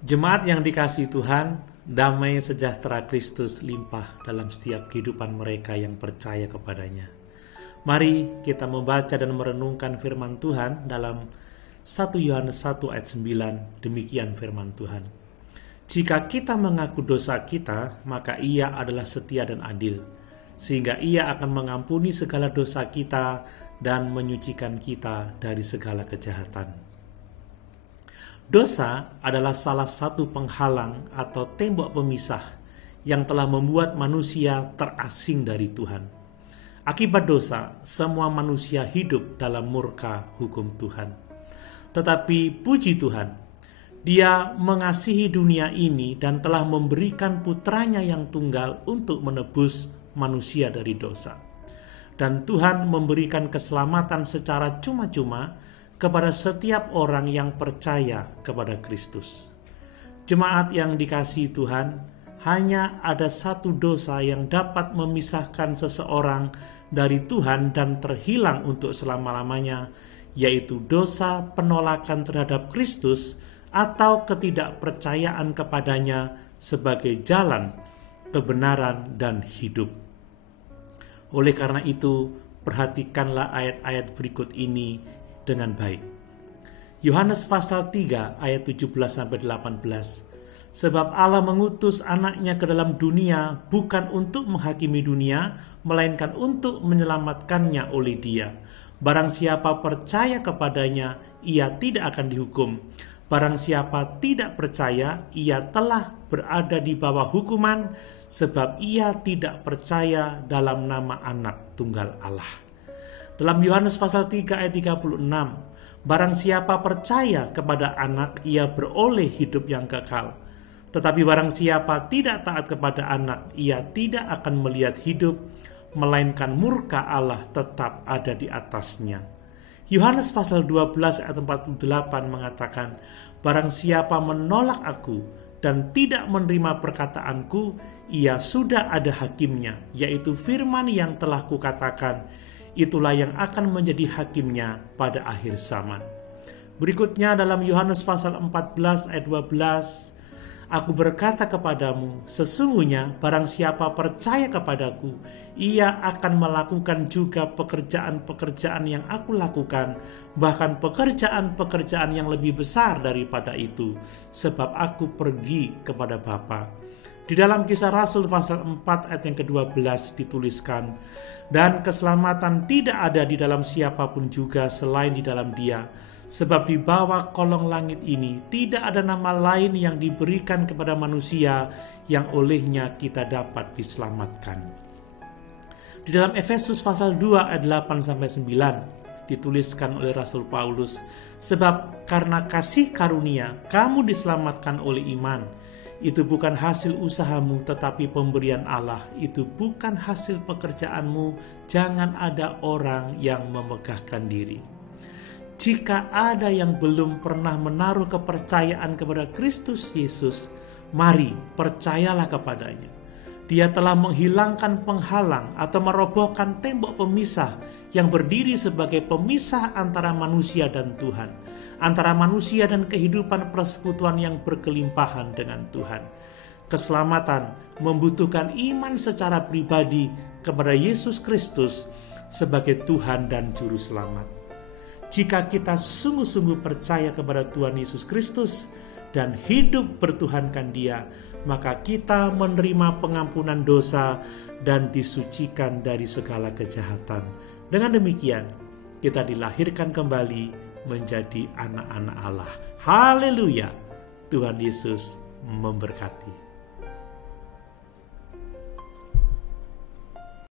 Jemaat yang dikasihi Tuhan, damai sejahtera Kristus limpah dalam setiap kehidupan mereka yang percaya kepadanya. Mari kita membaca dan merenungkan firman Tuhan dalam 1 Yohanes 1 ayat 9. Demikian firman Tuhan. Jika kita mengaku dosa kita, maka Ia adalah setia dan adil, sehingga Ia akan mengampuni segala dosa kita dan menyucikan kita dari segala kejahatan. Dosa adalah salah satu penghalang atau tembok pemisah yang telah membuat manusia terasing dari Tuhan. Akibat dosa, semua manusia hidup dalam murka hukum Tuhan. Tetapi puji Tuhan, Dia mengasihi dunia ini dan telah memberikan putranya yang tunggal untuk menebus manusia dari dosa. Dan Tuhan memberikan keselamatan secara cuma-cuma kepada setiap orang yang percaya kepada Kristus. Jemaat yang dikasihi Tuhan, hanya ada satu dosa yang dapat memisahkan seseorang dari Tuhan dan terhilang untuk selama-lamanya, yaitu dosa penolakan terhadap Kristus atau ketidakpercayaan kepadanya sebagai jalan, kebenaran, dan hidup. Oleh karena itu, perhatikanlah ayat-ayat berikut ini dengan baik. Yohanes pasal 3 ayat 17-18. Sebab Allah mengutus anaknya ke dalam dunia bukan untuk menghakimi dunia, melainkan untuk menyelamatkannya oleh Dia. Barang siapa percaya kepadanya, ia tidak akan dihukum. Barang siapa tidak percaya, ia telah berada di bawah hukuman, sebab ia tidak percaya dalam nama Anak Tunggal Allah. Dalam Yohanes pasal 3 ayat 36, barang siapa percaya kepada anak, ia beroleh hidup yang kekal. Tetapi barang siapa tidak taat kepada anak, ia tidak akan melihat hidup, melainkan murka Allah tetap ada di atasnya. Yohanes pasal 12 ayat 48 mengatakan, barang siapa menolak aku dan tidak menerima perkataanku, ia sudah ada hakimnya, yaitu firman yang telah kukatakan, itulah yang akan menjadi hakimnya pada akhir zaman. Berikutnya dalam Yohanes pasal 14 ayat 12, aku berkata kepadamu, sesungguhnya barang siapa percaya kepadaku, ia akan melakukan juga pekerjaan-pekerjaan yang aku lakukan, bahkan pekerjaan-pekerjaan yang lebih besar daripada itu, sebab aku pergi kepada Bapa. Di dalam Kisah Rasul pasal 4 ayat yang ke-12 dituliskan, dan keselamatan tidak ada di dalam siapapun juga selain di dalam Dia, sebab di bawah kolong langit ini tidak ada nama lain yang diberikan kepada manusia yang olehnya kita dapat diselamatkan. Di dalam Efesus pasal 2 ayat 8-9 dituliskan oleh Rasul Paulus, sebab karena kasih karunia kamu diselamatkan oleh iman. Itu bukan hasil usahamu, tetapi pemberian Allah. Itu bukan hasil pekerjaanmu. Jangan ada orang yang memegahkan diri. Jika ada yang belum pernah menaruh kepercayaan kepada Kristus Yesus, mari percayalah kepadanya. Dia telah menghilangkan penghalang atau merobohkan tembok pemisah yang berdiri sebagai pemisah antara manusia dan Tuhan, antara manusia dan kehidupan persekutuan yang berkelimpahan dengan Tuhan. Keselamatan membutuhkan iman secara pribadi kepada Yesus Kristus sebagai Tuhan dan Juru Selamat. Jika kita sungguh-sungguh percaya kepada Tuhan Yesus Kristus dan hidup bertuhankan Dia, maka kita menerima pengampunan dosa dan disucikan dari segala kejahatan. Dengan demikian, kita dilahirkan kembali menjadi anak-anak Allah. Haleluya! Tuhan Yesus memberkati.